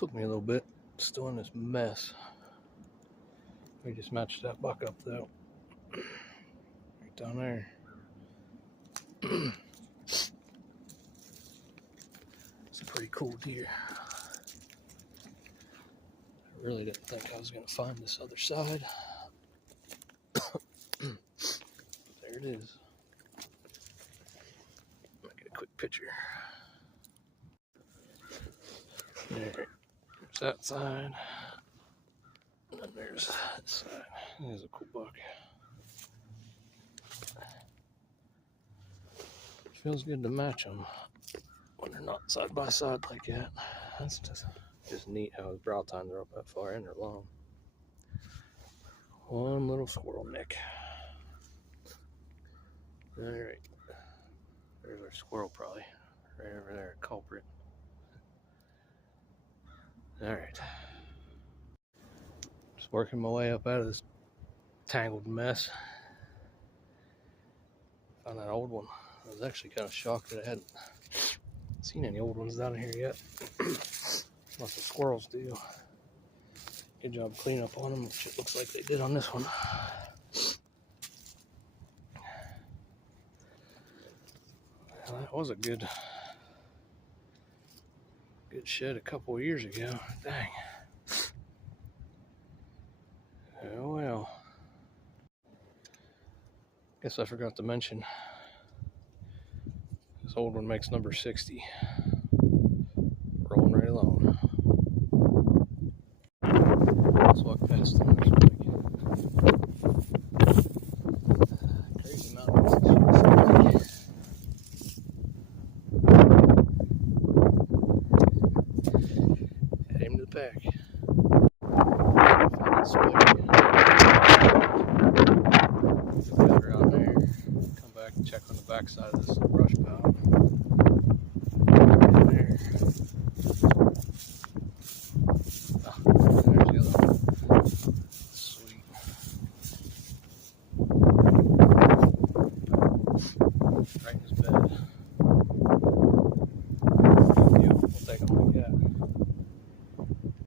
Took me a little bit, still in this mess. We just matched that buck up though. Right down there. It's a pretty cool deer. I really didn't think I was going to find this other side. There it is. I'll get a quick picture. There's that side. And then there's this side. There's a cool buck. Feels good to match them when they're not side by side like that. That's just neat how his brow tines are up that far and they're long. One little squirrel neck. Alright. There's our squirrel probably. Right over there, culprit. Alright. Just working my way up out of this tangled mess. Found that old one. I was actually kind of shocked that I hadn't seen any old ones down here yet. Lots of squirrels do. Good job cleaning up on them, which it looks like they did on this one. Well, that was a good shed a couple of years ago. Dang. Oh well. Guess I forgot to mention, this old one makes number 60. Rolling right along. Let's walk past them. Crazy mountains. Add him to the pack.